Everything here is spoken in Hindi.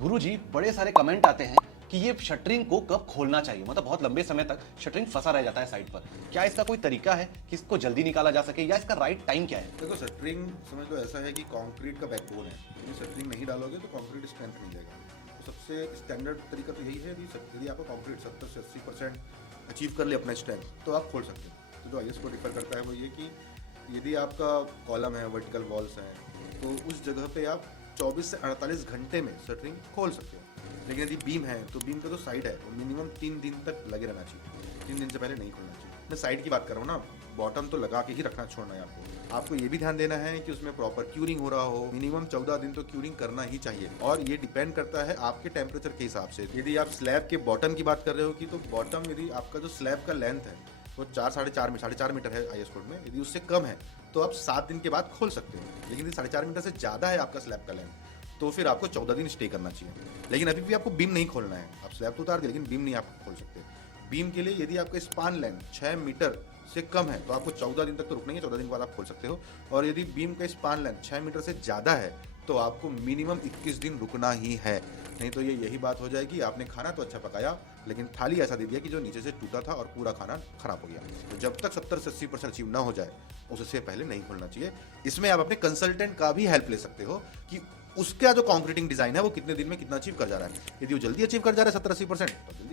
गुरुजी, बड़े सारे कमेंट आते हैं कि ये शटरिंग को कब खोलना चाहिए, मतलब बहुत लंबे समय तक शटरिंग फंसा रह जाता है साइड पर। क्या इसका कोई तरीका है कि इसको जल्दी निकाला जा सके, या इसका राइट टाइम क्या है? देखो, शटरिंग समझ लो ऐसा है कि कंक्रीट का बैकबोन है। यदि शटरिंग नहीं डालोगे तो कंक्रीट स्ट्रेंथ नहीं देगा। तो सबसे स्टैंडर्ड तरीका तो यही है कि यदि आपको कंक्रीट 70 से 80% अचीव कर ले अपना स्ट्रेंथ, तो आप खोल सकते हो। तो जो आईएस को डिफर करता है वो ये कि यदि आपका कॉलम है, वर्टिकल वॉल्स हैं, तो उस जगह पे आप 24 से 48 घंटे में शटरिंग खोल सकते हो। लेकिन यदि बीम है तो बीम का जो साइड है वो मिनिमम 3 दिन तक लगे रहना चाहिए। 3 दिन से पहले नहीं खोलना चाहिए। मैं साइड की बात कर रहा हूँ ना, बॉटम तो लगा के ही रखना छोड़ना है आपको। आपको ये भी ध्यान देना है कि उसमें प्रॉपर क्यूरिंग हो रहा हो। मिनिमम 14 दिन तो क्यूरिंग करना ही चाहिए, और ये डिपेंड करता है आपके टेम्परेचर के हिसाब से। यदि आप स्लैब के बॉटम की बात कर रहे हो कि तो बॉटम, यदि आपका जो स्लैब का लेंथ है वो 4 साढ़े चार मीटर है आईएस कोड में, यदि उससे कम है तो आप 7 दिन के बाद खोल सकते हो। लेकिन यदि 4.5 मीटर से ज़्यादा है आपका स्लैब का लेंथ, तो फिर आपको 14 दिन स्टे करना चाहिए। लेकिन अभी भी आपको बीम नहीं खोलना है। आप स्लैब तो उतार दिए, लेकिन बीम नहीं आप खोल सकते। बीम के लिए यदि आपका स्पान लेंथ 6 मीटर से कम है तो आपको 14 दिन तक तो रुकना ही है। 14 दिन के बाद आप खोल सकते हो। और यदि बीम का स्पान लेंथ 6 मीटर से ज़्यादा है तो आपको मिनिमम 21 दिन रुकना ही है। नहीं तो ये यही बात हो जाएगी, आपने खाना तो अच्छा पकाया लेकिन थाली ऐसा दे दिया कि जो नीचे से टूटा था और पूरा खाना खराब हो गया। तो जब तक 70 से 80% अचीव ना हो जाए उससे पहले नहीं खोलना चाहिए। इसमें आप अपने कंसल्टेंट का भी हेल्प ले सकते हो कि उसका जो कॉन्क्रीटिंग डिजाइन है वो कितने दिन में कितना अचीव कर जा रहा है। यदि वो जल्दी अचीव कर जा रहा है 70-80%, तो